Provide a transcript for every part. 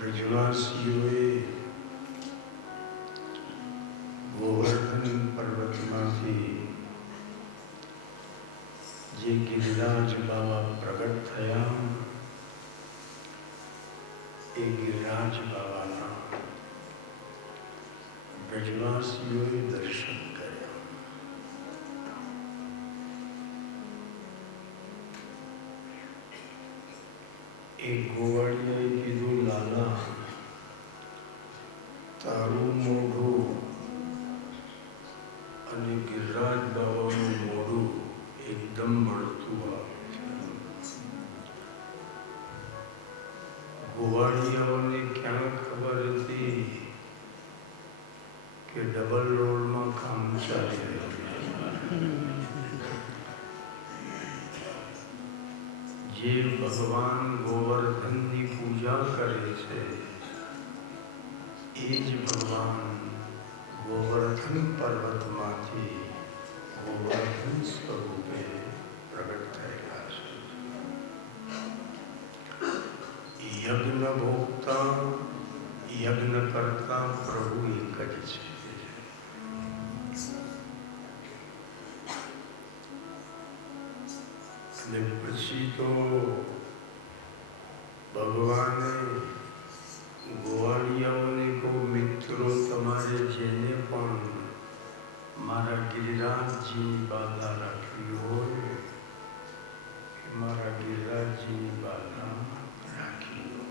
ब्रजवासीઓએ ગોવર્ધન પર્વતમાંથી જે ગિરિરાજ બાબા પ્રગટ થયા એ ગિરિરાજ બાબાના ब्रजवासीઓએ દર્શન કર્યા। એક ગોવાળીએ કીધું, લાલા તારું મોઢું અને ગિરિરાજ બાબાનું મોઢું એકદમ મળતું આવે છે। ગોવાળિયાઓને ક્યાં ખબર હતી કે ડબલ રોડમાં કામ ચાલી રહ્યું? જે ભગવાન ગોવર્ધનની પૂજા કરે છે એ જ ભગવાન ગોવર્ધન પર્વતમાંથી ગોવર્ધન સ્વરૂપે પ્રગટ થયેલા છે. યજ્ઞ ભોગતા યજ્ઞ કરતા પ્રભુ એક જ છે. અને પછી તો ભગવાને ગોવાળિયાઓને કહો, મિત્રો તમારે જેને પણ મારા ગિરિરાજજીની બાધા રાખવી હોય એ મારા ગિરિરાજજીની બાધા રાખી લો.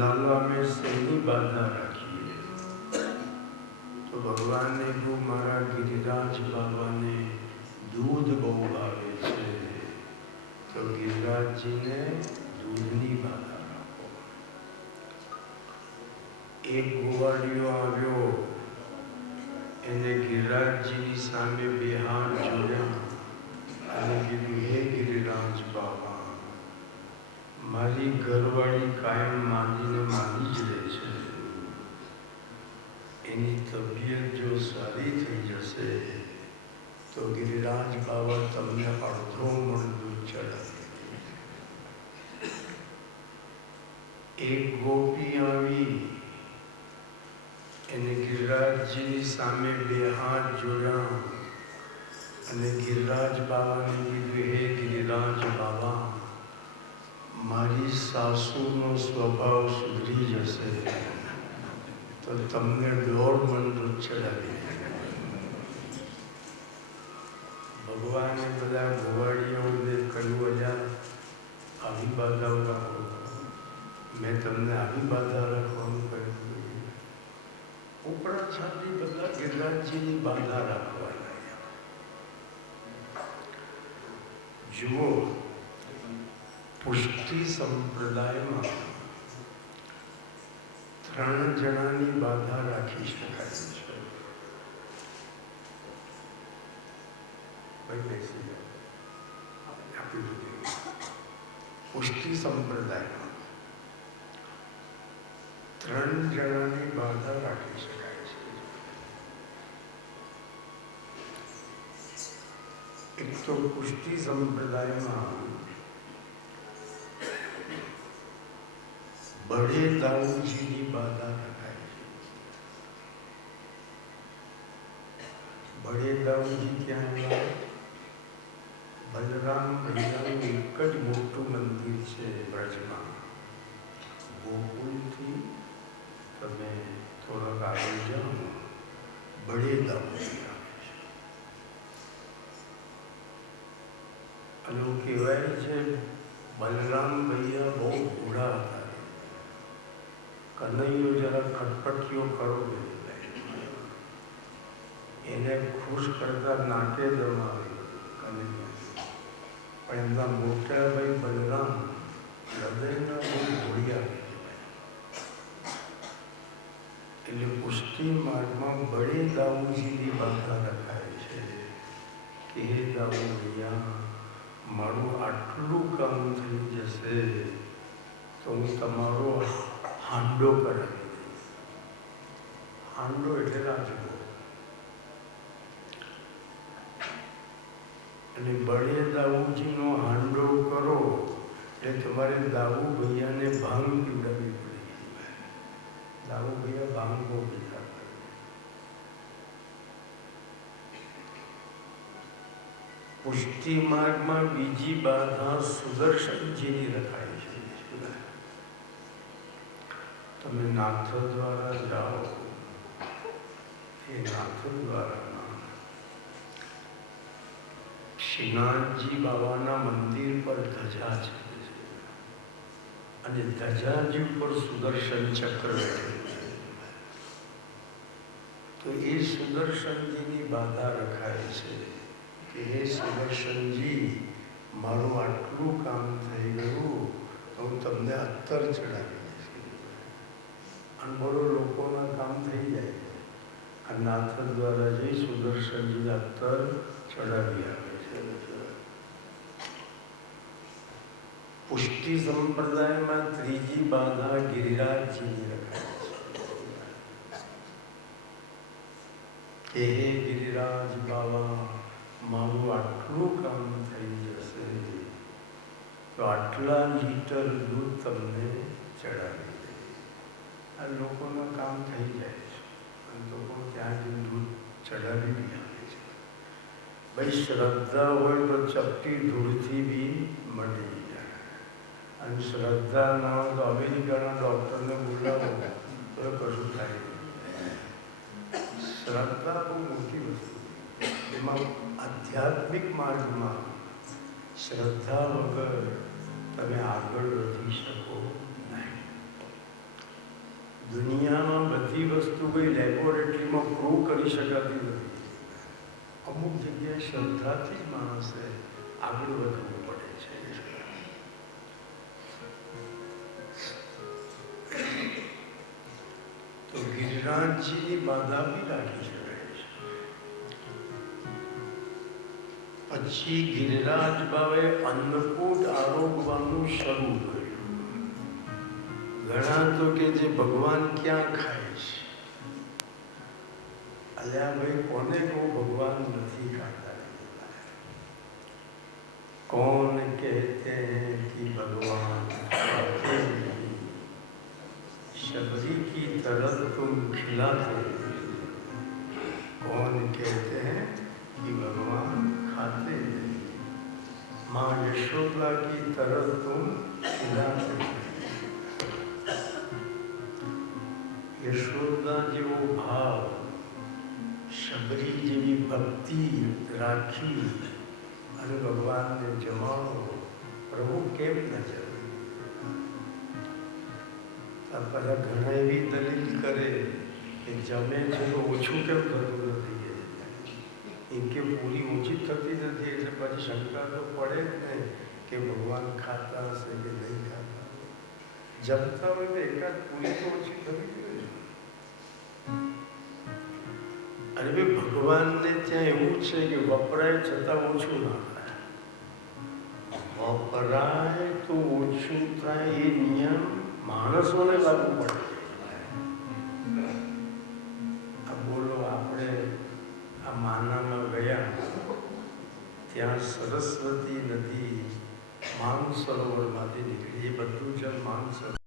લાલા મેં શેની બાધા રાખીએ? તો ભગવાનને કહું, મારા ગિરિરાજ બાબાને દૂધ બહુ ભાવે છે, તો ગિરિરાજજીને દૂધની બાધા રાખો. એક ગોવાળિયો આવ્યો, એને ગિરિરાજજીની સામે બે હાથ જોડ્યા અને કીધું, હે ગિરિરાજ બાબા, મારી ઘરવાળી કાયમ માંદી જ રહે છે, એની તબિયત જો સારી થઈ જશે તો ગિરિરાજ બાબા તમને અડધો મણ દૂધ ચડાવે. એક ગોપી આવી, એને ગિરિરાજજીની સામે બે હાથ જોડ્યા અને ગિરિરાજ બાબાને કીધું, હે ગિરિરાજ બાબા, મારી સાસુનો સ્વભાવ સુધરી જશે તો તમને 1.5 મણ દૂધ ચડાવી. ભગવાને બધા ગોવાળિયાઓને કહ્યું, અજા આવી બાધાઓ રાખો, મેં તમને આવી બાધા રાખવાનું કહ્યું. ઉપરા છાતી બધા ગિરિરાજજીની બાધા રાખવા લાગ્યા. જુઓ, પુષ્ટિ સંપ્રદાયમાં 3 જણાની બાધા રાખી શકાય છે. ભાઈ બેસી જાઓ, આપી દીધી. પુષ્ટિ સંપ્રદાયમાં 3 જણાની બાધા રાખી શકાય છે. એક તો પુષ્ટિ સંપ્રદાયમાં બડે દાઉજીની બાધા રખાય છે. બડે દાઉજી ક્યાં આવ્યા? બલરામ ભૈયાનું એક જ મોટું મંદિર છે બ્રજમાં. ગોકુલથી તમે થોડાક આગળ જાઓ, બડે દાઉજી આવે છે. અને એવું કહેવાય છે બલરામ ભૈયા બહુ ભૂડા હતા. કનૈયો જરા ખટપટીઓ કરો, એને ખુશ કરતા નાકે દમ આવી કનૈયા. પણ એમના મોટા ભાઈ બલરામ હૃદયના બહુ ભોળિયા. એટલે પુષ્ટિ માર્ગમાં બડે દાઉજીની બાધા રખાય છે કે હે દાઉ ભૈયા, મારું આટલું કામ થઈ જશે તો હું તમારો હાંડો કરાવી દઈશ. હાંડો એટલે રાજગો. અને બડે દાઉજીનો હાંડો કરો એટલે તમારે દાઉ ભૈયાને ભાંગ પીવડાવવી પડે. દાઉ ભૈયા ભાંગ બહુ પીતા. પુષ્ટિ માર્ગમાં બીજી બાધા સુદર્શનજીની રખાય છે. તમે નાથ દ્વારા જાઓ, એ નાથ દ્વારામાં શ્રીનાથજી બાબાના મંદિર પર ધજા છે અને ધજાજી ઉપર સુદર્શન ચક્ર બેઠેલું છે. તો એ સુદર્શનજીની બાધા રખાય છે કે હે સુદર્શનજી, મારું આટલું કામ થઈ ગયું તો હું તમને અત્તર ચડાવી દઈશ. અને બોલો લોકોના કામ થઈ જાય. આ નાથ દ્વારા જઈ સુદર્શનજી અત્તર ચડાવી આવે છે. પુષ્ટિ સંપ્રદાયમાં ત્રીજી બાધા ગિરિરાજજીની રખાય છે. હે ગિરિરાજ બાવા, મારું આટલું કામ થઈ જશે તો આટલા લીટર દૂધ તમને ચડાવી દે. આ લોકોનું કામ થઈ જાય છે અને લોકો ત્યાં જ દૂધ ચડાવી બી આવે છે. ભાઈ શ્રદ્ધા હોય તો ચપટી ધૂળથી બી મળી જાય. અને શ્રદ્ધા ના હોય તો અમેરિકાના ડૉક્ટરને બોલાવો તો કશું થાય નહીં. શ્રદ્ધા બહુ મોટી વસ્તુ. એમાં આધ્યાત્મિક માર્ગમાં શ્રદ્ધા વગર તમે આગળ વધી શકો નહીં. દુનિયામાં બધી વસ્તુ કોઈ લેબોરેટરીમાં પ્રૂવ કરી શકાતી નથી. અમુક જગ્યાએ શ્રદ્ધાથી માણસે આગળ વધવું પડે છે. તો ગિરિરાજજીની બાધા બી રાખી શકાય છે. પછી ગિરિરાજ બાવે અન્નકૂટ આરોગવાનું શરૂ કર્યું. ઘણા તો કે જે ભગવાન ક્યાં ખાય છે. અલ્યા ભાઈ, કોને કહું ભગવાન નથી ખાતા? कौन कहते हैं कि भगवान खाते नहीं, शबरी की तरह तुम खिलाते नहीं. कौन कहते हैं कि भगवान खाते नहीं, माँ यशोदा की तरह तुम खिलाते नहीं. यशोदा जेવો ભાવ, શબરી જેવી ભક્તિ રાખી અને ભગવાનને જમાડો, પ્રભુ કેમ ન જમે? પાછા ઘણા એવી દલીલ કરે કે જમે છે તો ઓછું કેમ થતું નથી? એમ કે પૂરી ઓછી થતી નથી એટલે પછી શંકા તો પડે જ ને કે ભગવાન ખાતા હશે કે નહીં ખાતા. જમતા હોય તો એકાદ પૂરી તો ઓછી થવી જોઈએ. અને ભાઈ ભગવાનને ત્યાં એવું છે કે વપરાય છતાં ઓછું ના થાય. વપરાય તો ઓછું થાય એ નિયમ માણસોને લાગુ પડે. આ બોલો, આપણે આ માનામાં ગયા ત્યાં સરસ્વતી નદી માનસરોવરમાંથી નીકળી. એ બધું જલ માનસરોવર